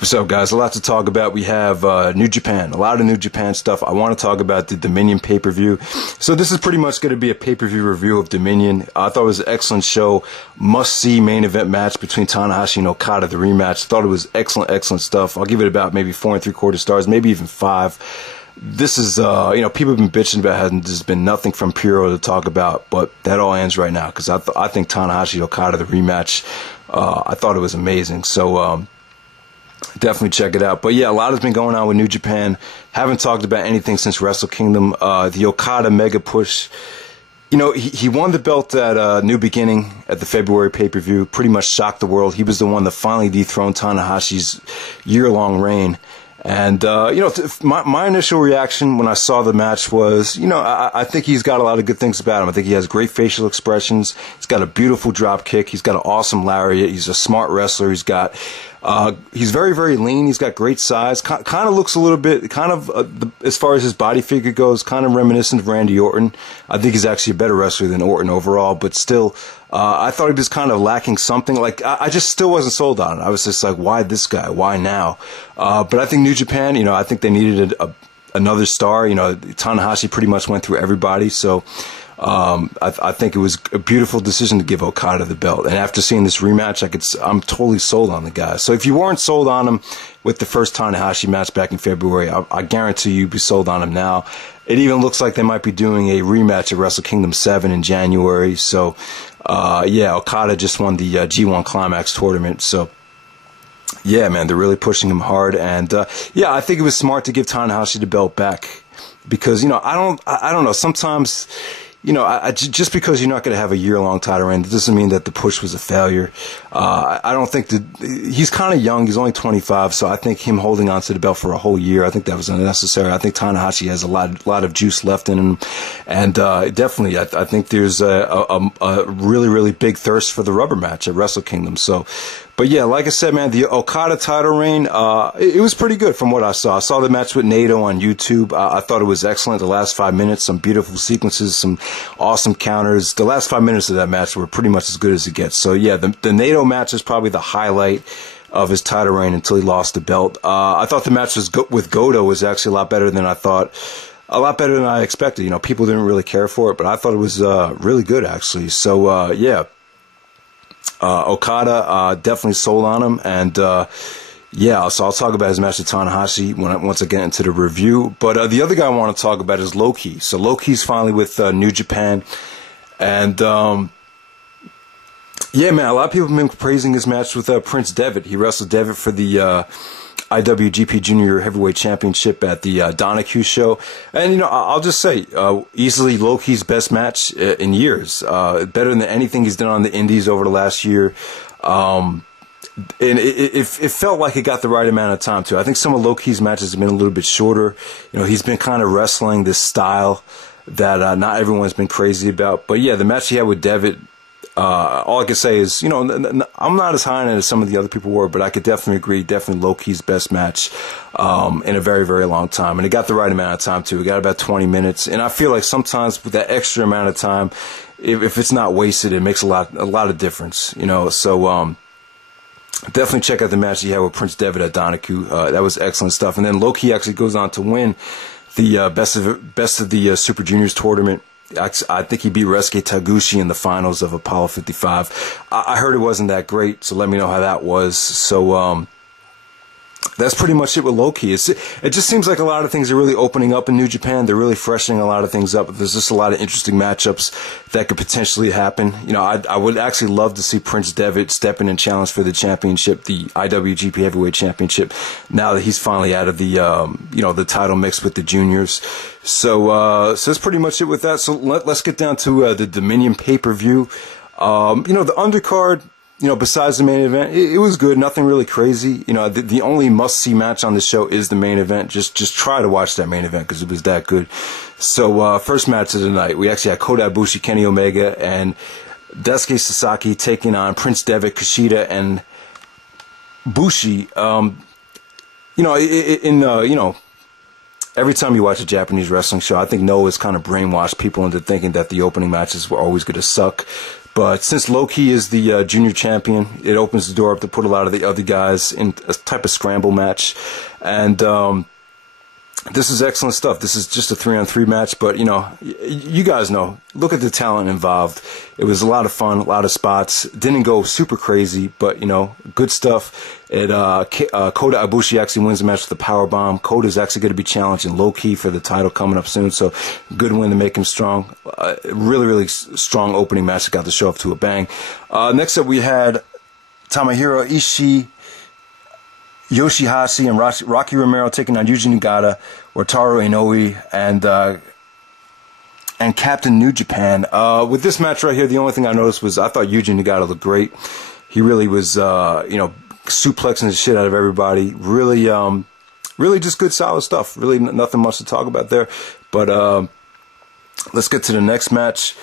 What's up, guys? A lot to talk about. We have New Japan, a lot of New Japan stuff. I want to talk about the Dominion pay-per-view. So this is pretty much going to be a pay-per-view review of Dominion. I thought it was an excellent show. Must-see main event match between Tanahashi and Okada, the rematch. Thought it was excellent stuff. I'll give it about maybe 4 3/4 stars, maybe even 5. This is, people have been bitching about how there's been nothing from Puro to talk about, but that all ends right now because I think Tanahashi Okada, the rematch, I thought it was amazing. So, definitely check it out. But yeah, a lot has been going on with New Japan. Haven't talked about anything since Wrestle Kingdom. The Okada mega push. You know, he won the belt at New Beginning at the February pay-per-view. Pretty much shocked the world. He was the one that finally dethroned Tanahashi's year-long reign. And, my initial reaction when I saw the match was, I think he's got a lot of good things about him. I think he has great facial expressions. He's got a beautiful drop kick. He's got an awesome lariat. He's a smart wrestler. He's very, very lean. He's got great size. Kind of looks a little bit, as far as his body figure goes, kind of reminiscent of Randy Orton. I think he's actually a better wrestler than Orton overall, but still, I thought he was kind of lacking something. Like, I just still wasn't sold on it. I was just like, why this guy? Why now? But I think New Japan, I think they needed another star. Tanahashi pretty much went through everybody, so I think it was a beautiful decision to give Okada the belt. And after seeing this rematch, I'm totally sold on the guy. So if you weren't sold on him with the first Tanahashi match back in February, I guarantee you'd be sold on him now. It even looks like they might be doing a rematch at Wrestle Kingdom 7 in January. So, Okada just won the G1 Climax tournament. So, yeah, man, they're really pushing him hard. And, I think it was smart to give Tanahashi the belt back because, I don't know, sometimes, just because you're not going to have a year-long title reign, that doesn't mean that the push was a failure. I don't think he's kind of young. He's only 25, so I think him holding on to the belt for a whole year, I think that was unnecessary. I think Tanahashi has a lot of juice left in him, and definitely, I think there's a really, really big thirst for the rubber match at Wrestle Kingdom. So. But yeah, like I said, man, the Okada title reign, it was pretty good from what I saw. I saw the match with Naito on YouTube. I thought it was excellent. The last 5 minutes, some beautiful sequences, some awesome counters. The last 5 minutes of that match were pretty much as good as it gets. So yeah, the Naito match is probably the highlight of his title reign until he lost the belt. I thought the match with Goto was actually a lot better than I thought. A lot better than I expected. People didn't really care for it, but I thought it was really good, actually. So, yeah. Okada, definitely sold on him, and so I'll talk about his match with Tanahashi once I get into the review. But the other guy I want to talk about is Low-Ki. So Low-Ki's finally with New Japan, and man, a lot of people have been praising his match with Prince Devitt. He wrestled Devitt for the IWGP Junior Heavyweight Championship at the Donahue show. And, I'll just say, easily Low-Ki's best match in years. Better than anything he's done on the indies over the last year. And it felt like it got the right amount of time, too. I think some of Low-Ki's matches have been a little bit shorter. He's been kind of wrestling this style that not everyone's been crazy about. But, yeah, the match he had with Devitt, all I can say is, I'm not as high on it as some of the other people were, but I could definitely agree, definitely Low-Ki's best match in a very, very long time. And it got the right amount of time, too. It got about 20 minutes. And I feel like sometimes with that extra amount of time, if it's not wasted, it makes a lot of difference, So, definitely check out the match he had with Prince Devitt at Donahue. That was excellent stuff. And then Low-Ki actually goes on to win the best of the Super Juniors tournament. I think he beat Resuke Taguchi in the finals of Apollo 55. I heard it wasn't that great, so let me know how that was. So, that's pretty much it with Low-Ki. It just seems like a lot of things are really opening up in New Japan. They're really freshening a lot of things up. There's just a lot of interesting matchups that could potentially happen. I would actually love to see Prince Devitt step in and challenge for the championship, the IWGP Heavyweight Championship, now that he's finally out of the, the title mix with the juniors. So that's pretty much it with that. So let's get down to the Dominion pay-per-view. The undercard, besides the main event, it was good. Nothing really crazy. The only must-see match on the show is the main event. Just try to watch that main event because it was that good. So, first match of the night, we actually had Kota Ibushi, Kenny Omega, and Daisuke Sasaki taking on Prince Devitt, KUSHIDA, and BUSHI. Every time you watch a Japanese wrestling show, I think Noah's kind of brainwashed people into thinking that the opening matches were always going to suck. But since Low-Key is the junior champion, it opens the door up to put a lot of the other guys in a type of scramble match. And this is excellent stuff. This is just a 3-on-3 match, but, you know, you guys know. Look at the talent involved. It was a lot of fun, a lot of spots. Didn't go super crazy, but, you know, good stuff. Kota Ibushi actually wins the match with a powerbomb. Kota is actually going to be challenging Low-Key for the title coming up soon, so good win to make him strong. Really, really strong opening match that got the show off to a bang. Next up, we had Tomohiro, Ishii, YOSHI-HASHI, and Rocky Romero taking on Yuji Nagata, Wataru, Inoue, and Captain New Japan. With this match right here, the only thing I noticed was I thought Yuji Nagata looked great. He really was, you know, suplexing the shit out of everybody. Really, really just good, solid stuff. Really nothing much to talk about there. But let's get to the next match.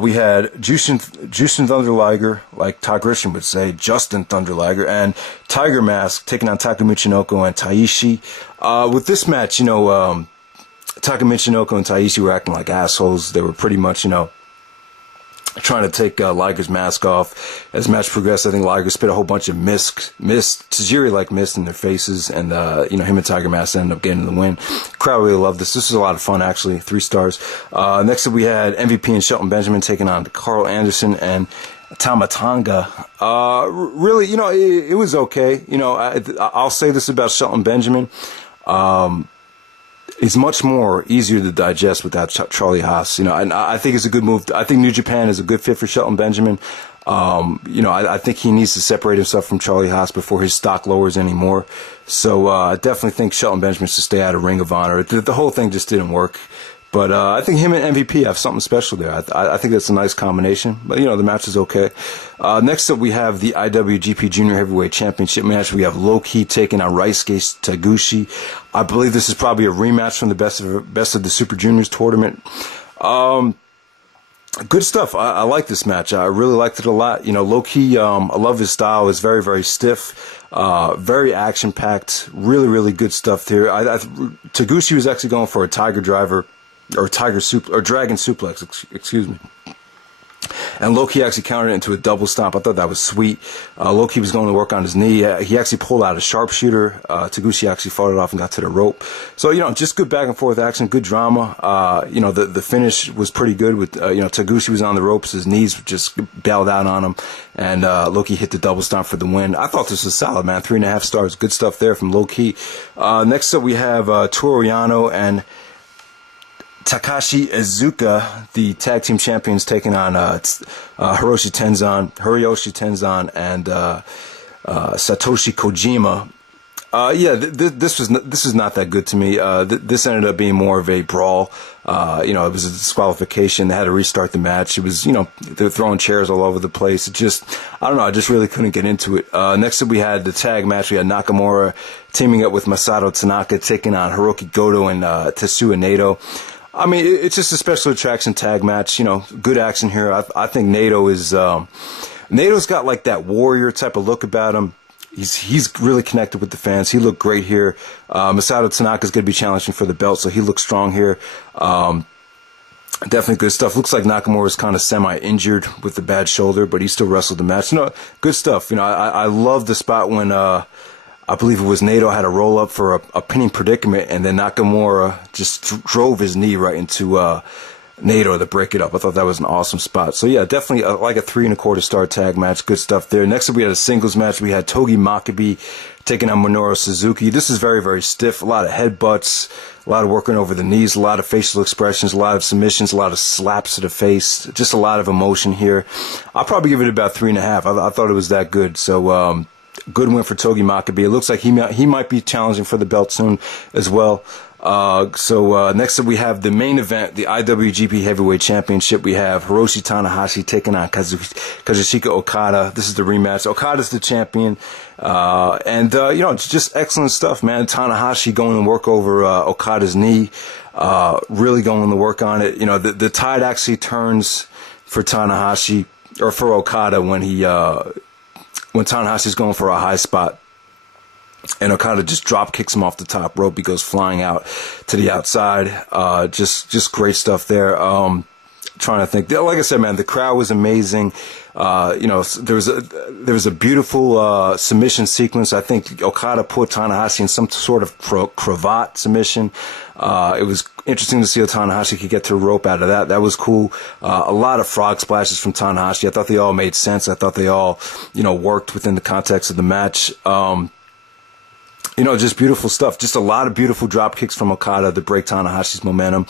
We had Jushin Thunder Liger, like Todd Grisham would say, Justin Thunder Liger, and Tiger Mask taking on Taka Michinoku and Taichi. With this match, you know, Taka Michinoku and Taichi were acting like assholes. They were pretty much, you know, trying to take Liger's mask off. As the match progressed, I think Liger spit a whole bunch of mist, Tajiri-like mist in their faces, and, you know, him and Tiger Mask ended up getting the win. Crowd really loved this. This was a lot of fun, actually. 3 stars. Next up, we had MVP and Shelton Benjamin taking on Karl Anderson and Tamatanga. Really, you know, it was okay. You know, I'll say this about Shelton Benjamin. It's much more easier to digest without Charlie Haas. You know, and I think it's a good move. I think New Japan is a good fit for Shelton Benjamin. You know, I think he needs to separate himself from Charlie Haas before his stock lowers anymore. So I definitely think Shelton Benjamin should stay out of Ring of Honor. The whole thing just didn't work. But I think him and MVP have something special there. I think that's a nice combination. But, you know, the match is okay. Next up, we have the IWGP Junior Heavyweight Championship match. We have Low-Key taking on Ryusuke Taguchi. I believe this is probably a rematch from the Best of the Super Juniors tournament. Good stuff. I like this match. I really liked it a lot. You know, Low-Key, I love his style. It's very, very stiff. Very action-packed. Really, really good stuff here. Taguchi was actually going for a Tiger Driver. Or Dragon Suplex, excuse me. And Low-Key actually countered it into a double stomp. I thought that was sweet. Low-Key was going to work on his knee. He actually pulled out a sharpshooter. Taguchi actually fought it off and got to the rope. So, you know, just good back and forth action, good drama. You know, the finish was pretty good with, you know, Taguchi was on the ropes. His knees just bailed out on him. And Low-Key hit the double stomp for the win. I thought this was solid, man. 3.5 stars. Good stuff there from Low-Key. Next up, we have Toru Yano and Takashi Iizuka, the tag team champions, taking on Hiroshi Tenzan and Satoshi Kojima. Yeah, this is not that good to me. This ended up being more of a brawl. You know, it was a disqualification. They had to restart the match. It was, you know, they were throwing chairs all over the place. It just, I don't know, I just really couldn't get into it. Next up, we had the tag match. We had Nakamura teaming up with Masato Tanaka, taking on Hiroki Goto and Tetsuya Naito. I mean, it's just a special attraction tag match. You know, good action here. I think Naito is, Nato's got like that warrior type of look about him. He's really connected with the fans. He looked great here. Masato Tanaka's going to be challenging for the belt, so he looks strong here. Definitely good stuff. Looks like Nakamura's kind of semi-injured with the bad shoulder, but he still wrestled the match. You know, good stuff. You know, I love the spot when, I believe it was Naito had a roll up for a pinning predicament, and then Nakamura just drove his knee right into Naito to break it up. I thought that was an awesome spot. So yeah, definitely like a 3.25 star tag match. Good stuff there. Next up, we had a singles match. We had Togi Makabe taking on Minoru Suzuki. This is very, very stiff. A lot of headbutts, a lot of working over the knees, a lot of facial expressions, a lot of submissions, a lot of slaps to the face. Just a lot of emotion here. I'll probably give it about 3.5. I thought it was that good. So good win for Togi Makabe. It looks like he might be challenging for the belt soon as well. So next up we have the main event, the IWGP Heavyweight Championship. We have Hiroshi Tanahashi taking on Kazuchika Okada. This is the rematch. Okada's the champion. And you know, it's just excellent stuff, man. Tanahashi going to work over Okada's knee. Really going to work on it. You know, the tide actually turns for Tanahashi, or for Okada, when Tanahashi's going for a high spot. And Okada just drop kicks him off the top rope. He goes flying out to the outside. Just great stuff there. trying to think. Like I said, man, the crowd was amazing. You know, there was a beautiful submission sequence. I think Okada put Tanahashi in some sort of cravat submission. It was interesting to see how Tanahashi could get to a rope out of that. That was cool. A lot of frog splashes from Tanahashi. I thought they all made sense. I thought they all, you know, worked within the context of the match. You know, just beautiful stuff. Just a lot of beautiful drop kicks from Okada to break Tanahashi's momentum.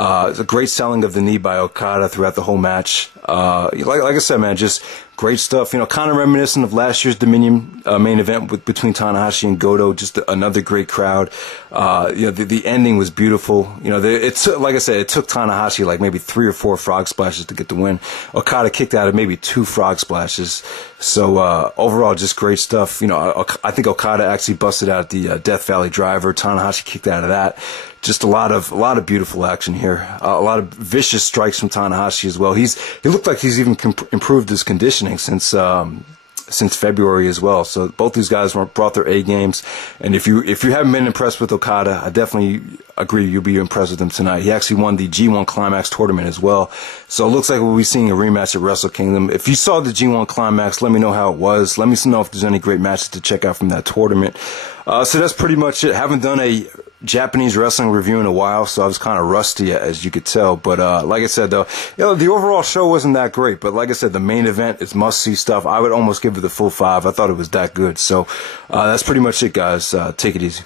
It's a great selling of the knee by Okada throughout the whole match. Like I said, man, just great stuff. You know, kind of reminiscent of last year's Dominion main event between Tanahashi and Goto. Just another great crowd. You know, the ending was beautiful. You know, like I said, it took Tanahashi like maybe 3 or 4 frog splashes to get the win. Okada kicked out of maybe 2 frog splashes. So overall, just great stuff. You know, I think Okada actually busted out the Death Valley Driver. Tanahashi kicked out of that. Just a lot of beautiful action here. A lot of vicious strikes from Tanahashi as well. He looked like he's even improved his conditioning since February as well. So both these guys brought their A games. And if you haven't been impressed with Okada, I definitely agree you'll be impressed with him tonight. He actually won the G1 Climax tournament as well. So it looks like we'll be seeing a rematch at Wrestle Kingdom. If you saw the G1 Climax, let me know how it was. Let me know if there's any great matches to check out from that tournament. So that's pretty much it. Haven't done a Japanese wrestling review in a while, so I was kind of rusty, as you could tell. But like I said, though, you know, the overall show wasn't that great. But like I said, the main event is must-see stuff. I would almost give it the full 5. I thought it was that good. So that's pretty much it, guys. Take it easy.